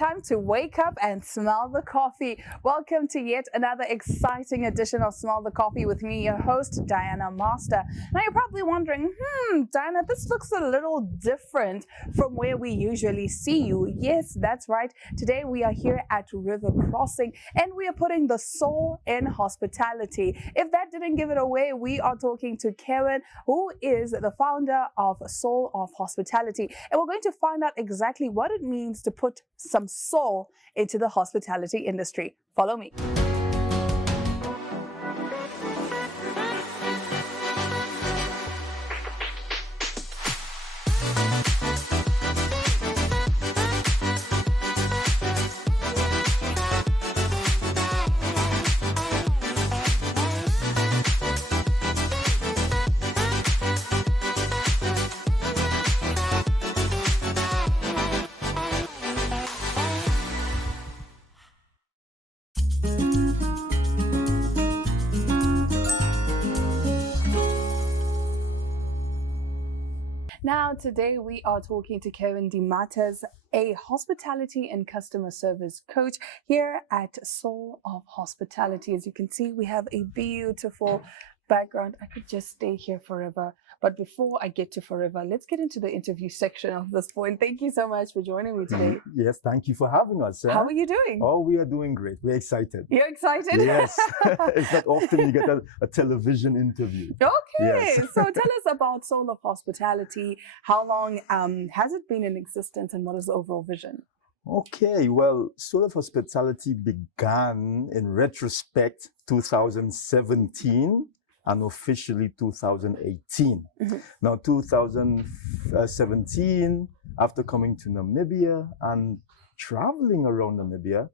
time to wake up and smell the coffee. Welcome to yet another exciting edition of Smell the Coffee with me, your host, Diana Master. Now you're probably wondering, Diana, this looks a little different from where we usually see you. Yes, that's right. Today we are here at River Crossing and we are putting the soul in hospitality. If that didn't give it away, we are talking to Kevin, who is the founder of Soul of Hospitality. And we're going to find out exactly what it means to put some soul into the hospitality industry. Follow me. Now, today we are talking to Kevin DeMatters, a hospitality and customer service coach here at Soul of Hospitality. As you can see, we have a beautiful background. I could just stay here forever. But before I get to forever, let's get into the interview section of this point. Thank you so much for joining me today. Yes, thank you for having us. How are you doing? Oh, we are doing great. We're excited. You're excited? Yes. It's not often you get a television interview. Okay. Yes. So tell us about Soul of Hospitality. How long has it been in existence and what is the overall vision? Okay, well, Soul of Hospitality began in retrospect 2017 and officially 2018. Now, 2017, after coming to Namibia and traveling around Namibia,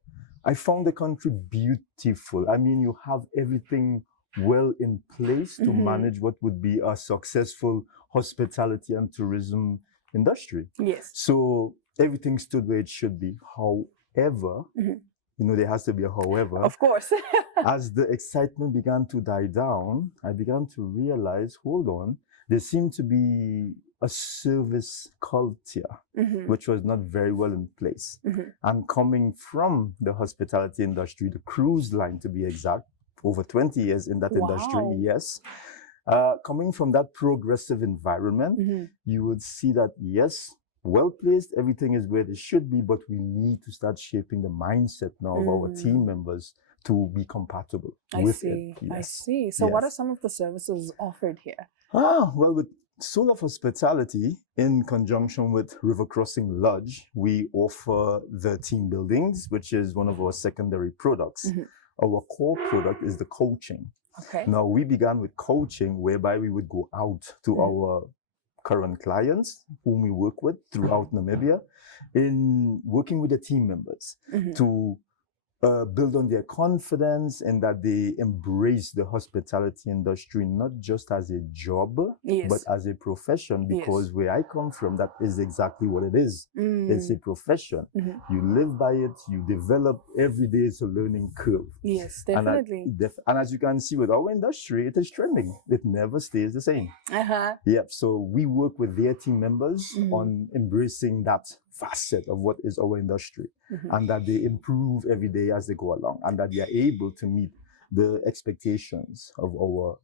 I found the country beautiful. I mean, you have everything well in place to manage what would be a successful hospitality and tourism industry. Yes. So everything stood where it should be. However, you know, there has to be a however. Of course. As the excitement began to die down, I began to realize, hold on, there seemed to be a service culture, which was not very well in place. And coming from the hospitality industry, the cruise line to be exact, over 20 years in that industry, yes. Coming from that progressive environment, you would see that, yes, well placed, everything is where it should be, but we need to start shaping the mindset now of our team members to be compatible with it. Yes. I see. So what are some of the services offered here? Well, with Soul of Hospitality, in conjunction with River Crossing Lodge, we offer the team buildings, which is one of our secondary products. Our core product is the coaching. Okay. Now, we began with coaching, whereby we would go out to our current clients whom we work with throughout Namibia in working with the team members to build on their confidence and that they embrace the hospitality industry not just as a job, but as a profession, because where I come from, that is exactly what it is. It's a profession. You live by it, you develop, every day is a learning curve. Yes, definitely. And as you can see with our industry, it is trending. It never stays the same. Yep. So we work with their team members on embracing that facet of what is our industry, and that they improve every day as they go along, and that they are able to meet the expectations of our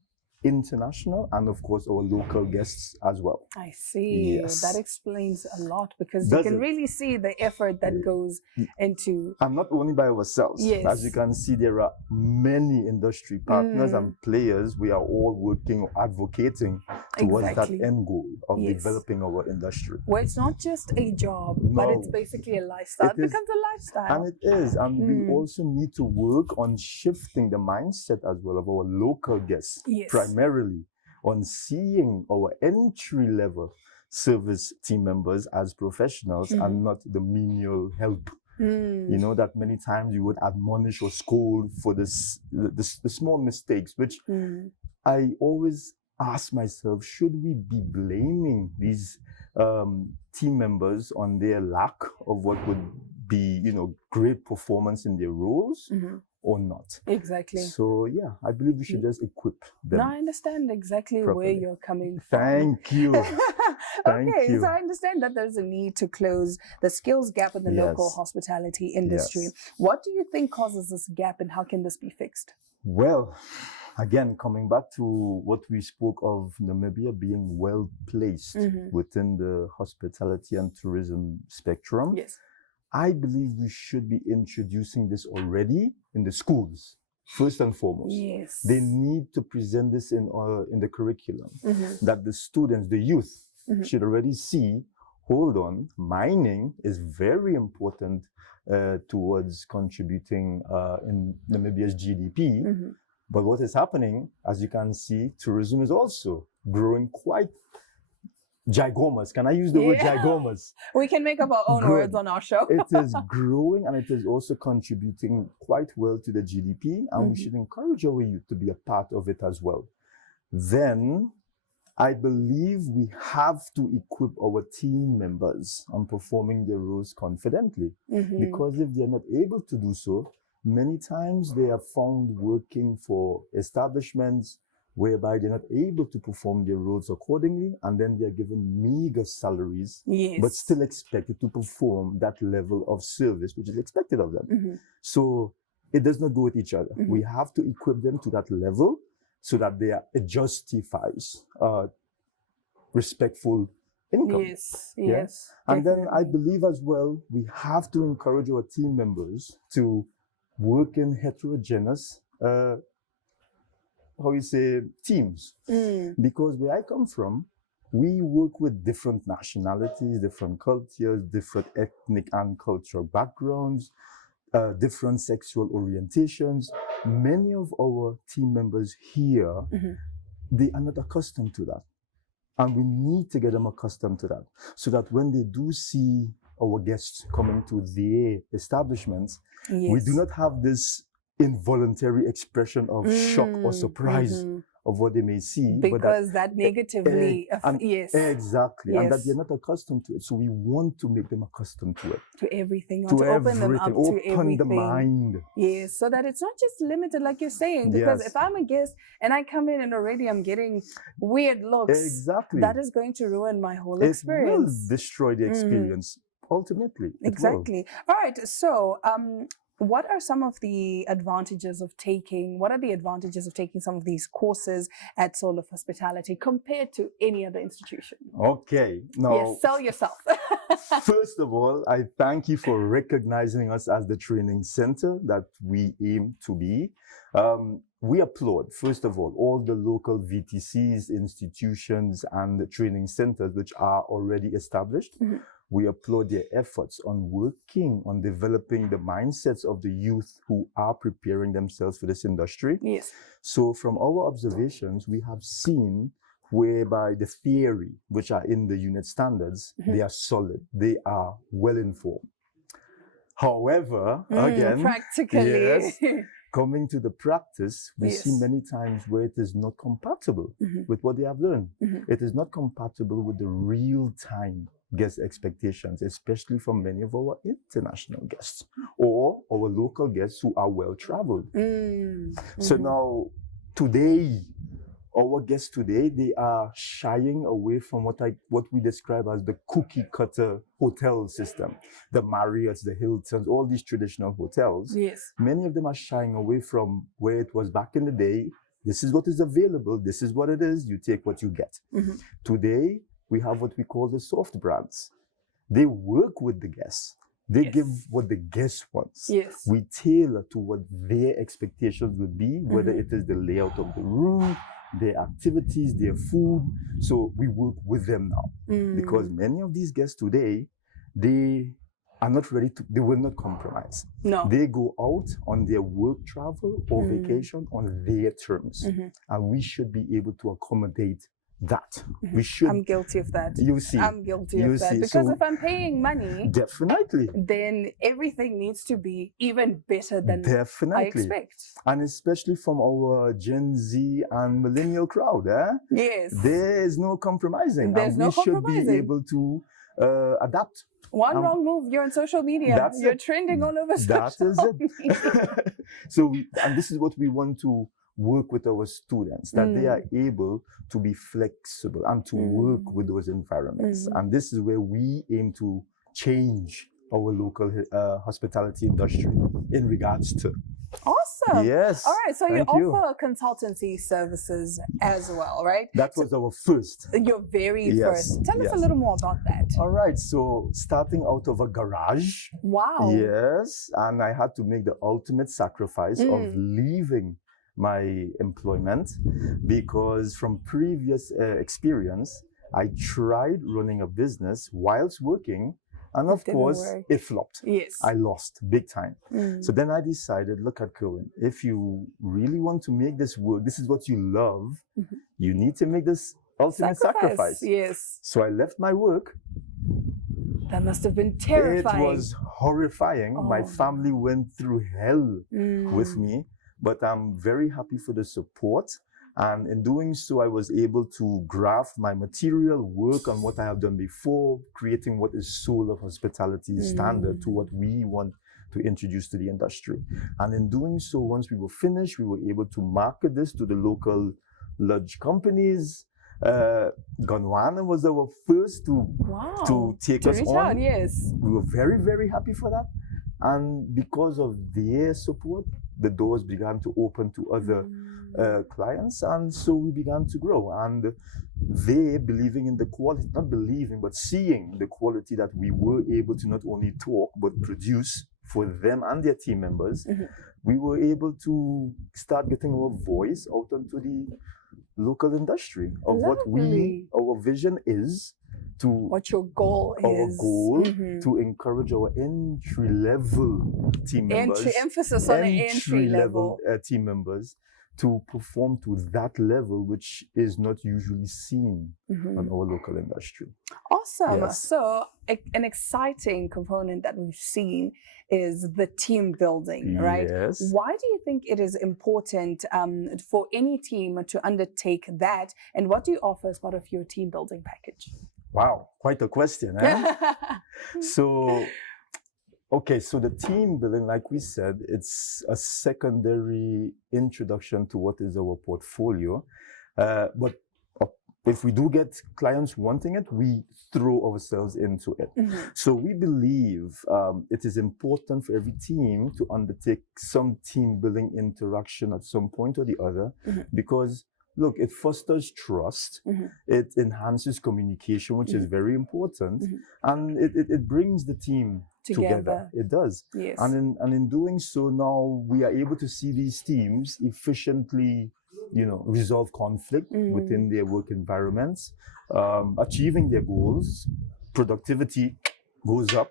international and of course our local guests as well. I see. Yes. That explains a lot, because you can really see the effort that goes into. And not only by ourselves. Yes. As you can see, there are many industry partners and players. We are all working or advocating towards that end goal of developing our industry. Where it's not just a job, but it's basically a lifestyle. It becomes a lifestyle. And it is. And we also need to work on shifting the mindset as well of our local guests. Primarily on seeing our entry-level service team members as professionals and not the menial help. You know, that many times you would admonish or scold for the small mistakes, which I always ask myself, should we be blaming these team members on their lack of what would be, you know, great performance in their roles? or not. Exactly. So yeah, I believe we should just equip them. Now I understand exactly where properly. you're coming from. Thank you. Thank Okay, you. so I understand that there's a need to close the skills gap in the local Yes. hospitality industry. Yes. What do you think causes this gap and how can this be fixed? Well, again, coming back to what we spoke of Namibia being well placed within the hospitality and tourism spectrum, Yes. I believe we should be introducing this already in the schools, first and foremost. Yes. They need to present this in the curriculum, that the students, the youth, should already see, hold on, mining is very important towards contributing in Namibia's GDP. But what is happening, as you can see, tourism is also growing quite ginormous. Can I use the word ginormous? We can make up our own words on our show. It is growing and it is also contributing quite well to the GDP, and we should encourage our youth to be a part of it as well. Then I believe we have to equip our team members on performing their roles confidently, because if they're not able to do so, many times they are found working for establishments whereby they're not able to perform their roles accordingly, and then they're given meager salaries, but still expected to perform that level of service which is expected of them. So it does not go with each other. We have to equip them to that level so that it justifies respectful income. Yes. And then I believe as well, we have to encourage our team members to work in heterogeneous teams. Because where I come from, we work with different nationalities, different cultures, different ethnic and cultural backgrounds, different sexual orientations. Many of our team members here, they are not accustomed to that. And we need to get them accustomed to that, so that when they do see our guests coming to their establishments, we do not have this involuntary expression of shock or surprise of what they may see. Because that negatively, exactly, and that they're not accustomed to it. So we want to make them accustomed to it. To everything, to open them up to everything. the mind. Yes, so that it's not just limited, like you're saying, because if I'm a guest and I come in and already I'm getting weird looks, that is going to ruin my whole experience. It will destroy the experience, ultimately. Exactly. All right, so what are some of the advantages of taking some of these courses at Soul of Hospitality compared to any other institution? Okay. Now, yes, sell yourself. First of all, I thank you for recognizing us as the training center that we aim to be. We applaud, first of all the local VTCs, institutions, and training centers which are already established. We applaud their efforts on working on developing the mindsets of the youth who are preparing themselves for this industry. Yes. So from our observations, we have seen whereby the theory, which are in the unit standards, they are solid, they are well informed. However, again, practically, coming to the practice, we see many times where it is not compatible with what they have learned. It is not compatible with the real-time guest expectations, especially from many of our international guests or our local guests who are well-traveled. So now, today, our guests today, they are shying away from what we describe as the cookie cutter hotel system, the Marriotts, the Hiltons, all these traditional hotels. Yes. Many of them are shying away from where it was back in the day. This is what is available. This is what it is. You take what you get. Today, we have what we call the soft brands. They work with the guests. They give what the guest wants. We tailor to what their expectations would be, whether it is the layout of the room, their activities, their food. So we work with them now, because many of these guests today, they are not ready to, they will not compromise. No. They go out on their work travel or vacation on their terms. And we should be able to accommodate that. We should. I'm guilty of that. You see. I'm guilty of that. Because if I'm paying money, definitely, then everything needs to be even better than I expect. And especially from our Gen Z and millennial crowd, Yes. there is no compromising. There's no compromising. We should be able to adapt. One wrong move, you're on social media. You're trending all over social media. So, and this is what we want to work with our students, that they are able to be flexible and to work with those environments. And this is where we aim to change our local hospitality industry in regards to. Awesome. Yes. All right. So you offer consultancy services as well, right? That was our first. Your very first. Tell us a little more about that. All right. So starting out of a garage. Wow. Yes. And I had to make the ultimate sacrifice of leaving my employment, because from previous experience, I tried running a business whilst working. And of course, it flopped. Yes. I lost big time. So then I decided, look at Kerwin, if you really want to make this work, this is what you love, you need to make this ultimate sacrifice. Yes. So I left my work. That must have been terrifying. It was horrifying. My family went through hell with me, but I'm very happy for the support. And in doing so, I was able to graft my material work on what I have done before, creating what is Soul of Hospitality standard to what we want to introduce to the industry. And in doing so, once we were finished, we were able to market this to the local lodge companies. Gondwana was our first to take us on. Out, yes. We were very, very happy for that. And because of their support, the doors began to open to other clients, and so we began to grow. And they, believing in the quality, not believing, but seeing the quality that we were able to not only talk, but produce for them and their team members, we were able to start getting our voice out onto the local industry of what our vision is, to what your goal is. Our goal to encourage our entry-level team members. Emphasis on the entry-level team members to perform to that level, which is not usually seen on our local industry. Awesome. Yes. So an exciting component that we've seen is the team building, right? Yes. Why do you think it is important for any team to undertake that? And what do you offer as part of your team building package? Wow, quite a question, eh? So the team building, like we said, it's a secondary introduction to what is our portfolio. But if we do get clients wanting it, we throw ourselves into it. So we believe it is important for every team to undertake some team building interaction at some point or the other, because look, it fosters trust, it enhances communication, which is very important, and it brings the team together. It does. Yes. And in doing so, now we are able to see these teams efficiently, resolve conflict within their work environments, achieving their goals, productivity goes up,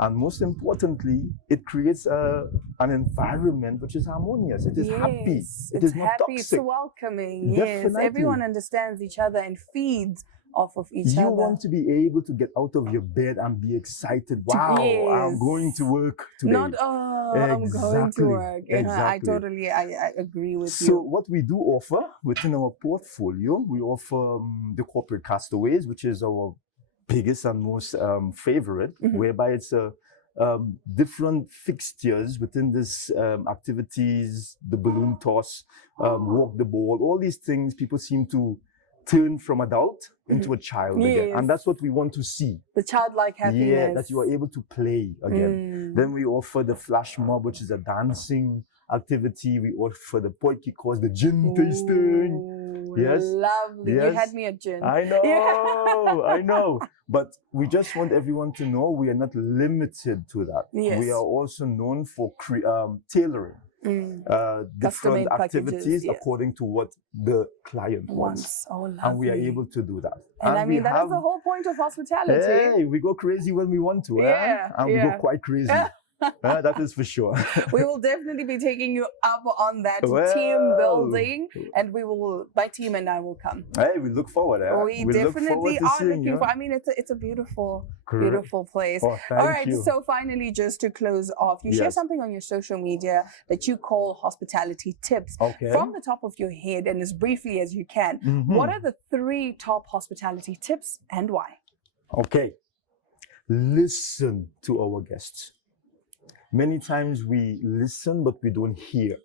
and most importantly, it creates an environment which is harmonious. It is happy. It is not happy. toxic. It's welcoming. Definitely. Yes, everyone understands each other and feeds off of each other. You want to be able to get out of your bed and be excited. Wow, I'm going to work today. Not, I'm going to work. Exactly. I agree with you. So what we do offer within our portfolio, we offer the corporate castaways, which is our biggest and most favorite, whereby it's different fixtures within this activities, the balloon toss, walk the ball, all these things people seem to turn from adult into a child again. And that's what we want to see. The childlike happiness. Yeah, that you are able to play again. Then we offer the flash mob, which is a dancing activity. We offer the poiki course, the gin tasting. Yes. Lovely. Yes. You had me at gin. I know. I know. But we just want everyone to know we are not limited to that. Yes. We are also known for tailoring different activities according to what the client wants. Oh, lovely. And we are able to do that. And I mean, that is the whole point of hospitality. Hey, we go crazy when we want to. And we go quite crazy. That is for sure. We will definitely be taking you up on that team building, and we will, my team and I will come. Hey, we look forward. We definitely are looking for. I mean, it's a beautiful, beautiful place. Oh, all right. So finally, just to close off, you share something on your social media that you call hospitality tips. Okay. From the top of your head and as briefly as you can, what are the 3 top hospitality tips and why? Okay. listen to our guests. Many times we listen, but we don't hear.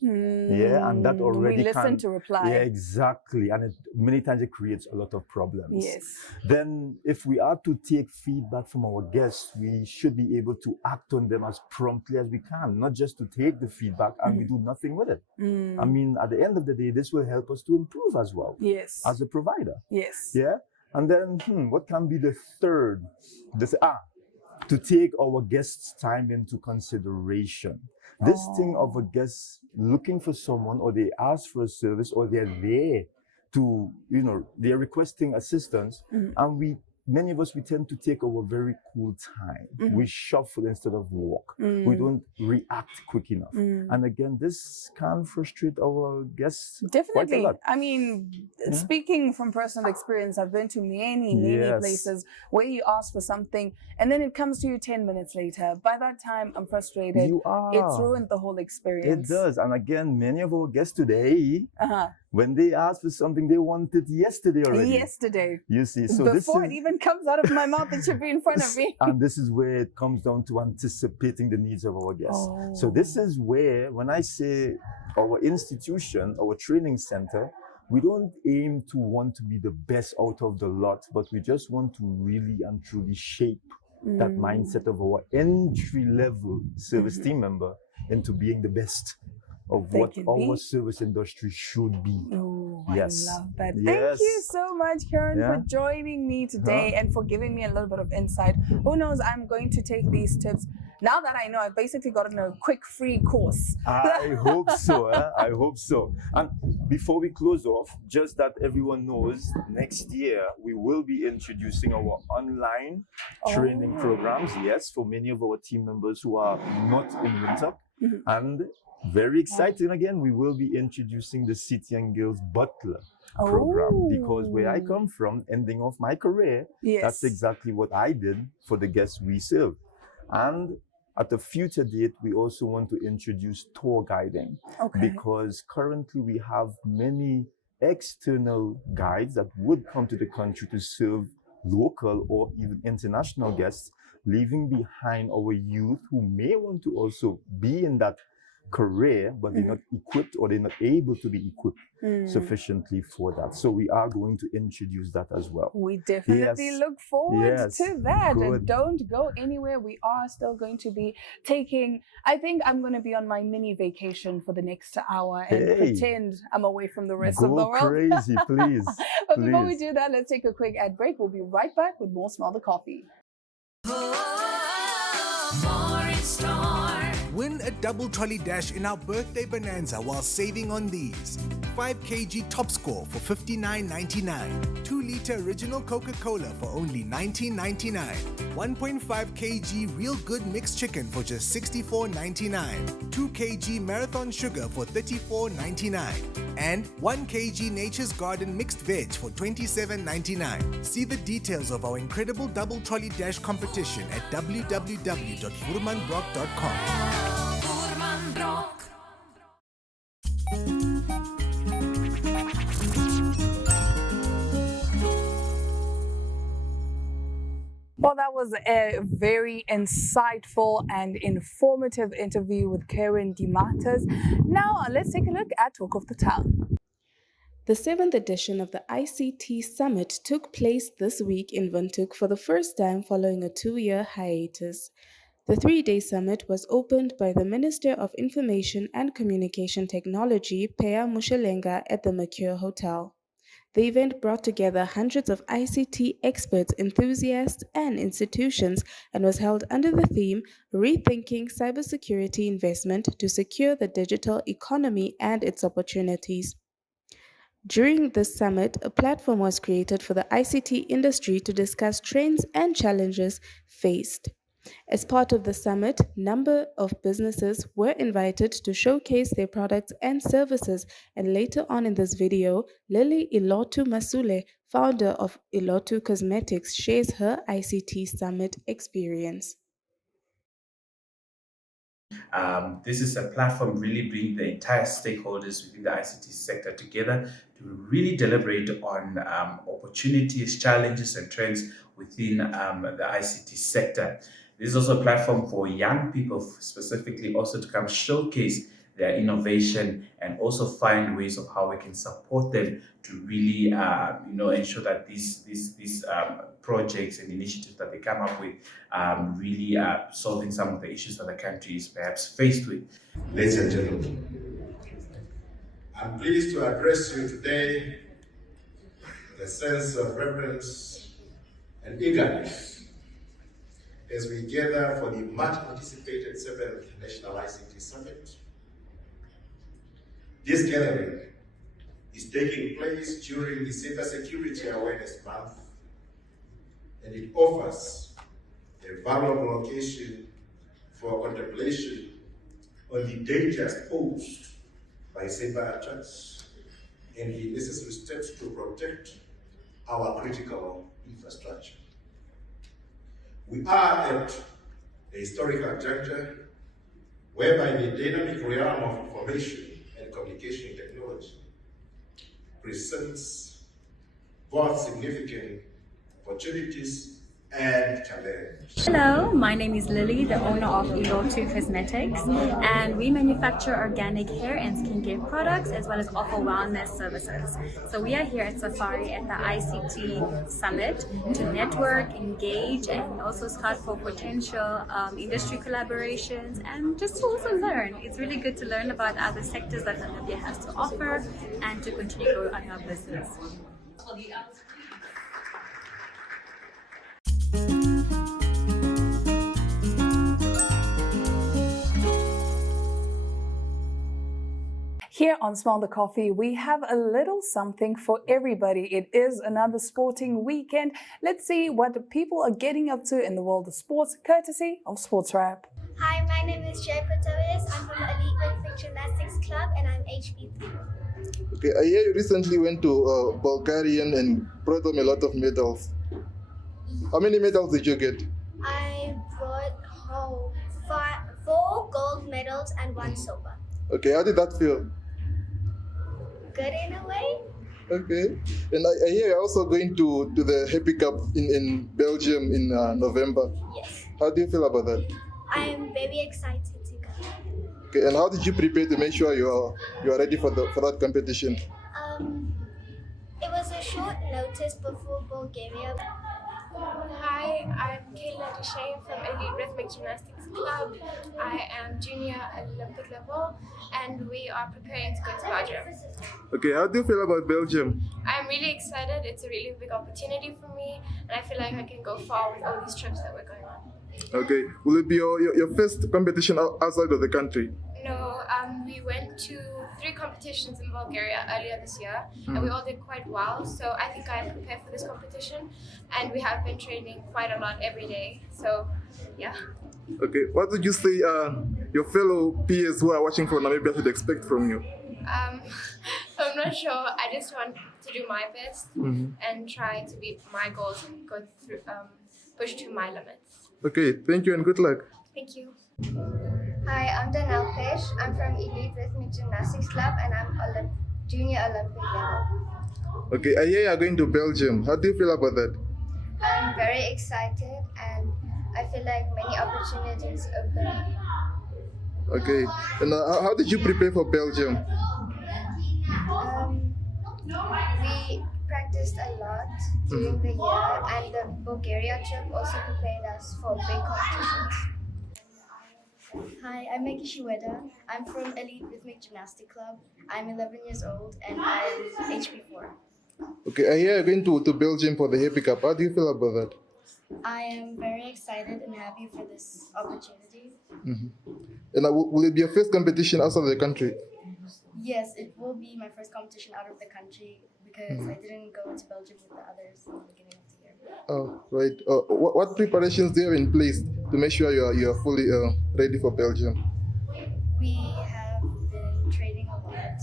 Yeah, and that already we listen to reply. Yeah, exactly. And many times it creates a lot of problems. Yes. Then if we are to take feedback from our guests, we should be able to act on them as promptly as we can, not just to take the feedback and we do nothing with it. I mean, at the end of the day, this will help us to improve as well. Yes. As a provider. Yes. Yeah. And then what can be the third? To take our guests' time into consideration. This thing of a guest looking for someone, or they ask for a service, or they're there to, they're requesting assistance, and many of us, we tend to take our very cool time. We shuffle instead of walk. We don't react quick enough. And again, this can frustrate our guests. Definitely. Quite a lot. I mean, speaking from personal experience, I've been to many places where you ask for something and then it comes to you 10 minutes later. By that time, I'm frustrated. You are. It's ruined the whole experience. It does. And again, many of our guests today, when they ask for something, they want it yesterday already. Yesterday. You see, so before it even comes out of my mouth, it should be in front of me. And this is where it comes down to anticipating the needs of our guests. So this is where, when I say our institution, our training center, we don't aim to want to be the best out of the lot, but we just want to really and truly shape that mindset of our entry-level service team member into being the best of what our service industry should be. Oh, yes. I love that. Yes. Thank you so much, Karen, for joining me today and for giving me a little bit of insight. Who knows, I'm going to take these tips. Now that I know, I've basically gotten a quick free course. I hope so. I hope so. And before we close off, just that everyone knows, next year we will be introducing our online training programs. Yes, for many of our team members who are not in Windhoek. And very exciting again, we will be introducing the City and Guilds Butler program, because where I come from, ending off my career, that's exactly what I did for the guests we serve. And at a future date, we also want to introduce tour guiding, because currently we have many external guides that would come to the country to serve local or even international guests, leaving behind our youth who may want to also be in that career, but they're not equipped, or they're not able to be equipped sufficiently for that. So we are going to introduce that as well. We definitely look forward to that. Good. And don't go anywhere. We are still going to be taking, I think I'm going to be on my mini vacation for the next hour and pretend I'm away from the rest of the world. Go crazy, please. But before we do that, let's take a quick ad break. We'll be right back with more Smell the Coffee. Win a double trolley dash in our birthday bonanza while saving on these. 5 kg top score for $59.99. 2-liter original Coca-Cola for only $19.99. 1.5 kg Real Good mixed chicken for just $64.99. 2 kg Marathon sugar for $34.99. And 1 kg Nature's Garden mixed veg for $27.99. See the details of our incredible double trolley dash competition at www.voermanbrock.com. Well, that was a very insightful and informative interview with Karen DeMaters. Now, let's take a look at Talk of the Town. The 7th edition of the ICT Summit took place this week in Windhoek for the first time following a 2-year hiatus. The 3-day summit was opened by the Minister of Information and Communication Technology, Pea Mushelenga, at the Mercure Hotel. The event brought together hundreds of ICT experts, enthusiasts, and institutions and was held under the theme Rethinking Cybersecurity Investment to Secure the Digital Economy and Its Opportunities. During this summit, a platform was created for the ICT industry to discuss trends and challenges faced. As part of the summit, a number of businesses were invited to showcase their products and services, and later on in this video, Lily Ilotu Masule, founder of Ilotu Cosmetics, shares her ICT Summit experience. This is a platform really bringing the entire stakeholders within the ICT sector together to really deliberate on opportunities, challenges, and trends within the ICT sector. This is also a platform for young people specifically also to come showcase their innovation and also find ways of how we can support them to really ensure that these projects and initiatives that they come up with really solving some of the issues that the country is perhaps faced with. Ladies and gentlemen, I'm pleased to address you today with a sense of reverence and eagerness as we gather for the much anticipated 7th National ICT Summit. This gathering is taking place during the Cybersecurity Awareness Month, and it offers a valuable occasion for contemplation on the dangers posed by cyber attacks and the necessary steps to protect our critical infrastructure. We are at a historical juncture whereby the dynamic realm of information and communication technology presents both significant opportunities and challenges. Hello, my name is Lily, the owner of Elo2 Cosmetics, and we manufacture organic hair and skincare products as well as offer wellness services. So we are here at Safari at the ICT Summit to network, engage, and also scout for potential industry collaborations and just to also learn. It's really good to learn about other sectors that Namibia has to offer and to continue growing our business. Here on Smell the Coffee, we have a little something for everybody. It is another sporting weekend. Let's see what people are getting up to in the world of sports, courtesy of Sports Wrap. Hi, my name is Jay Patovius. I'm from Elite Rhythmic Gymnastics Club and I'm HB3. Okay, I hear you recently went to Bulgaria and brought home a lot of medals. How many medals did you get? I brought home 4 gold medals and 1 silver. Okay, how did that feel? Good in a way. Okay, and I hear you're also going to the Happy Cup in Belgium in November. Yes. How do you feel about that? I am very excited to go. Okay, and how did you prepare to make sure you are ready for that competition? It was a short notice before Bulgaria. Hi, I'm Kayla Deshay from Elite Rhythmic Gymnastics Club. I am junior Olympic level and we are preparing to go to Belgium. Okay, how do you feel about Belgium? I'm really excited. It's a really big opportunity for me and I feel like I can go far with all these trips that we're going on. Okay, will it be your first competition outside of the country? No, we went to 3 competitions in Bulgaria earlier this year and we all did quite well. So I think I am prepared for this competition and we have been training quite a lot every day. So yeah. Okay, what would you say your fellow peers who are watching from Namibia should expect from you? I'm not sure. I just want to do my best and try to beat my goals and go through, push to my limits. Okay, thank you and good luck. Thank you. Hi, I'm Danelle Pesh. I'm from Elite Rhythmic Gymnastics Club and I'm junior Olympic level. Okay, I hear you are going to Belgium. How do you feel about that? I'm very excited and I feel like many opportunities open. Okay, and how did you prepare for Belgium? We practiced a lot during the year and the Bulgaria trip also prepared us for big competitions. Hi, I'm Maggie Shiweda. I'm from Elite Rhythmic Gymnastics Club. I'm 11 years old and I'm HB4. Okay, I hear you're going to Belgium for the Happy Cup. How do you feel about that? I am very excited and happy for this opportunity. And will it be your first competition outside the country? Yes, it will be my first competition out of the country because I didn't go to Belgium with the others in the beginning of the year. Oh, right. What preparations do you have in place to make sure you are fully ready for Belgium? We have been training a lot.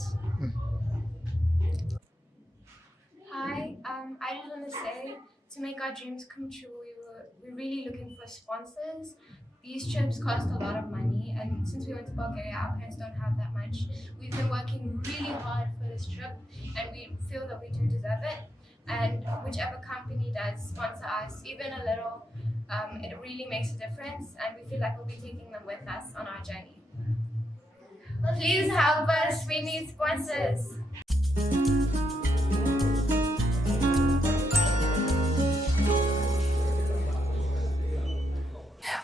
Hi, I just want to say to make our dreams come true, we're really looking for sponsors. These trips cost a lot of money, and since we went to Bulgaria, our parents don't have that much. We've been working really hard for this trip, and we feel that we do deserve it. and whichever company does sponsor us, even a little, it really makes a difference, and we feel like we'll be taking them with us on our journey. Please help us, we need sponsors.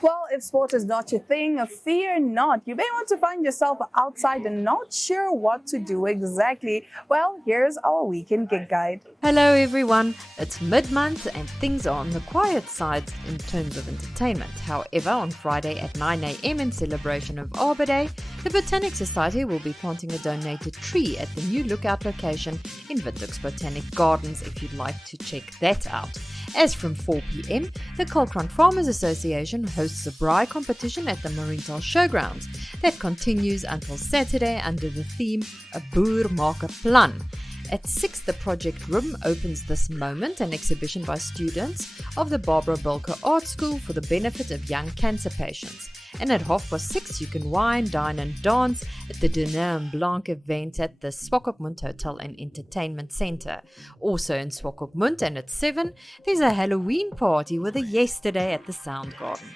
Well, if sport is not your thing, fear not. You may want to find yourself outside and not sure what to do exactly. Well, here's our weekend gig guide. Hello everyone, it's mid-month and things are on the quiet side in terms of entertainment. However, on Friday at 9 a.m. in celebration of Arbor Day, the Botanic Society will be planting a donated tree at the new Lookout location in Windhoek's Botanic Gardens if you'd like to check that out. As from 4 p.m, the Kolkrant Farmers Association hosts a braai competition at the Marienthal Showgrounds that continues until Saturday under the theme A Boer Maak 'n Plan. At 6, the Project Room opens this moment, an exhibition by students of the Barbara Bulker Art School for the benefit of young cancer patients. And at 6:30, you can wine, dine and dance at the Diner en Blanc event at the Swakopmund Hotel and Entertainment Centre. Also in Swakopmund, and at 7, there's a Halloween party with a yesterday at the Soundgarden.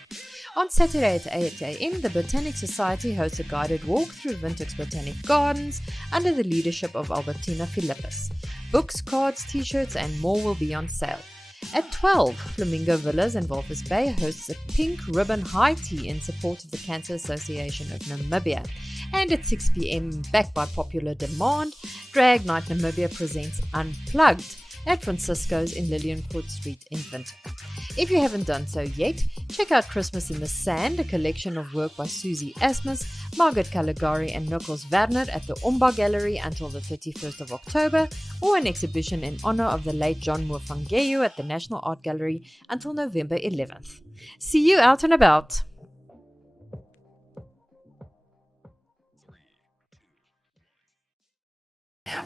On Saturday at 8 a.m, the Botanic Society hosts a guided walk through Windhoek's Botanic Gardens under the leadership of Albertina Philippus. Books, cards, t-shirts and more will be on sale. At 12, Flamingo Villas in Walvis Bay hosts a pink ribbon high tea in support of the Cancer Association of Namibia. And at 6 p.m, backed by popular demand, Drag Night Namibia presents Unplugged at Francisco's in Lilliancourt Street in Windhoek. If you haven't done so yet, check out Christmas in the Sand, a collection of work by Susie Asmus, Margaret Caligari and Nichols Werner at the Omba Gallery until the 31st of October, or an exhibition in honor of the late John Mofangeyu at the National Art Gallery until November 11th. See you out and about!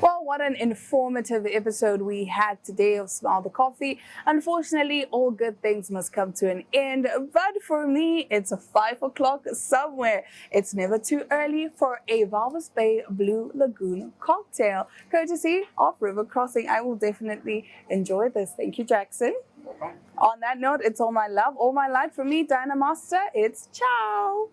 Well, what an informative episode we had today of Smell the Coffee. Unfortunately, all good things must come to an end, but for me, it's 5 o'clock somewhere. It's never too early for a Walvis Bay Blue Lagoon cocktail, courtesy of River Crossing. I will definitely enjoy this. Thank you, Jackson. On that note, it's all my love, all my light. From me, Diana Master, it's ciao.